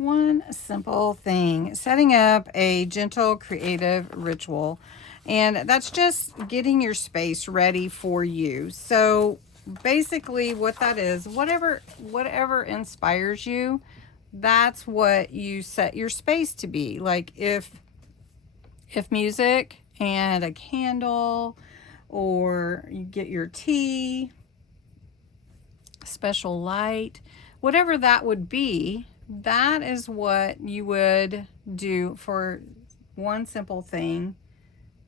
one simple thing, setting up a gentle creative ritual. And that's just getting your space ready for you. So basically what that is, whatever inspires you, that's what you set your space to be. Like if music and a candle, or you get your tea, special light, whatever that would be, that is what you would do for one simple thing,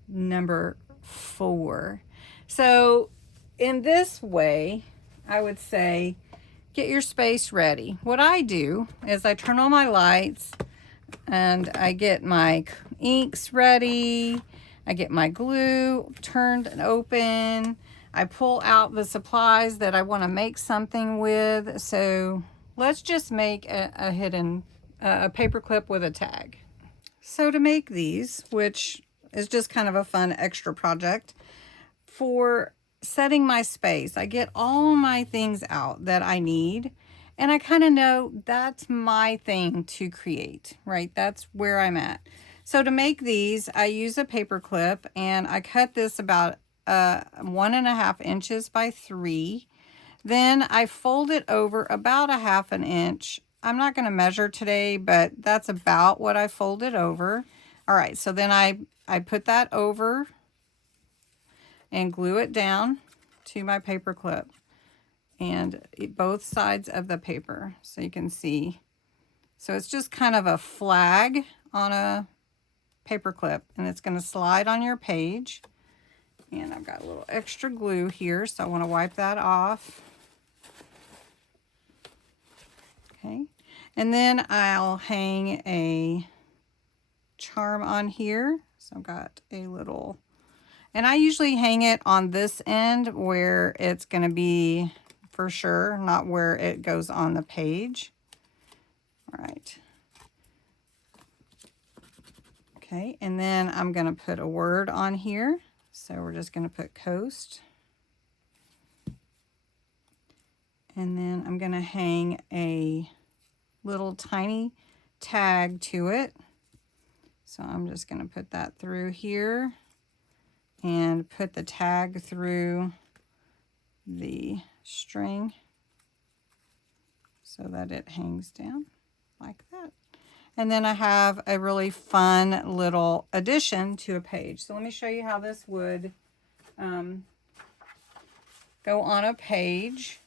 number 4. So in this way, I would say get your space ready. What I do is I turn on my lights and I get my inks ready. I get my glue turned and open. I pull out the supplies that I want to make something with. So let's just make a hidden paper clip with a tag. So to make these, which is just kind of a fun extra project for setting my space, I get all my things out that I need, and I kind of know that's my thing to create, right? That's where I'm at. So to make these, I use a paper clip, and I cut this about 1.5 inches by 3. Then I fold it over about 1/2 inch. I'm not going to measure today, but that's about what I folded over. All right, so then I put that over and glue it down to my paper clip, and both sides of the paper, so you can see. So it's just kind of a flag on a paper clip, and it's going to slide on your page. And I've got a little extra glue here, so I want to wipe that off. Okay, and then I'll hang a charm on here. So I've got a little, and I usually hang it on this end where it's going to be for sure, not where it goes on the page. All right. Okay, and then I'm going to put a word on here. So we're just going to put coast. And then I'm going to hang a little tiny tag to it. So I'm just going to put that through here and put the tag through the string so that it hangs down like that. And then I have a really fun little addition to a page. So let me show you how this would go on a page.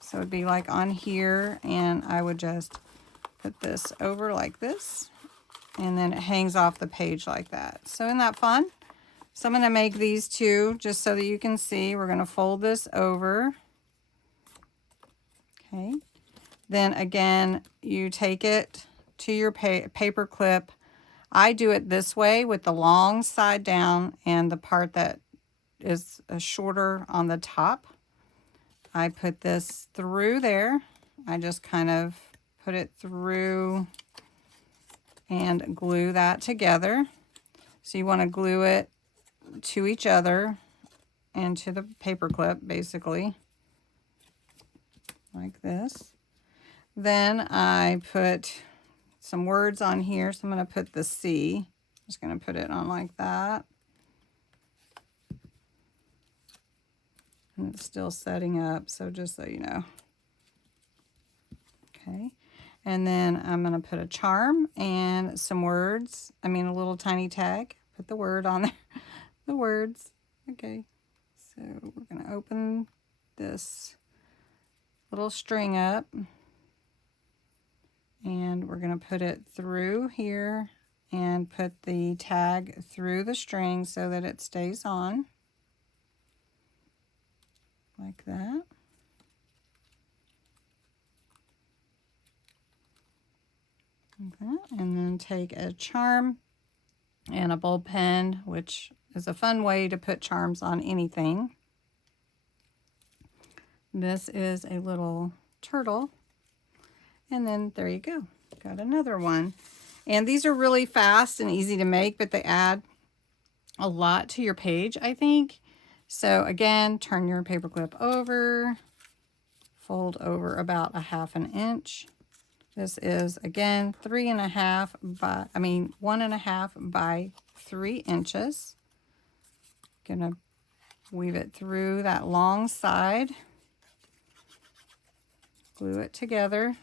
So it'd be like on here, and I would just put this over like this, and then it hangs off the page like that. So isn't that fun? So I'm going to make these two just so that you can see. We're going to fold this over. Okay. Then again, you take it to your paper clip. I do it this way with the long side down and the part that is shorter on the top. I put this through there. I just kind of put it through and glue that together. So you want to glue it to each other and to the paper clip, basically, like this. Then I put some words on here. So I'm going to put the C. I'm just going to put it on like that. And it's still setting up, so just so you know. Okay. And then I'm going to put a charm and some words. I mean, a little tiny tag. Put the word on there. The words. Okay. So we're going to open this little string up. And we're going to put it through here and put the tag through the string so that it stays on. Like that. Like that. And then take a charm and a ball pen, which is a fun way to put charms on anything. This is a little turtle. And then there you go. Got another one. And these are really fast and easy to make, but they add a lot to your page, I think. So again, turn your paper clip over, fold over about 1/2 inch, This is, again, 1.5 by 3 inches. Gonna weave it through that long side. Glue it together.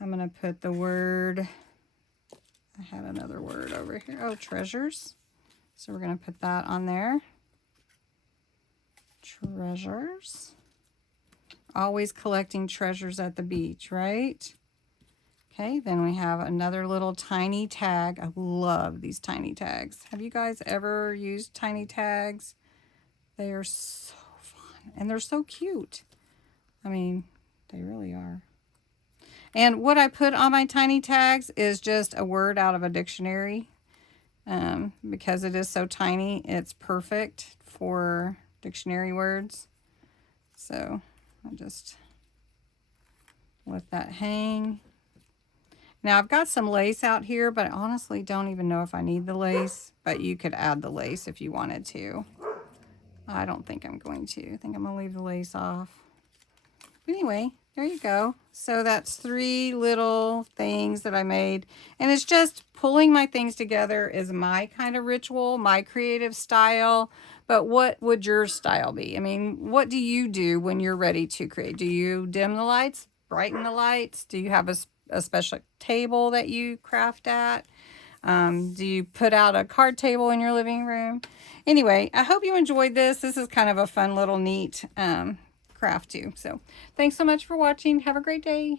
I'm gonna put the word, I had another word over here. Oh, treasures. So we're gonna put that on there. Treasures. Always collecting treasures at the beach, right? Okay, then we have another little tiny tag. I love these tiny tags. Have you guys ever used tiny tags? They are so fun and they're so cute. I mean, they really are. And what I put on my tiny tags is just a word out of a dictionary. Because it is so tiny, it's perfect for dictionary words. So I just let that hang. Now I've got some lace out here, but I honestly don't even know if I need the lace, but you could add the lace if you wanted to. I don't think I'm going to. I think I'm gonna leave the lace off. But anyway, there you go. So that's 3 little things that I made. And it's just pulling my things together is my kind of ritual, my creative style. But what would your style be? I mean, what do you do when you're ready to create? Do you dim the lights, brighten the lights? Do you have a special table that you craft at? Do you put out a card table in your living room? Anyway, I hope you enjoyed this. This is kind of a fun little neat craft too. So thanks so much for watching. Have a great day.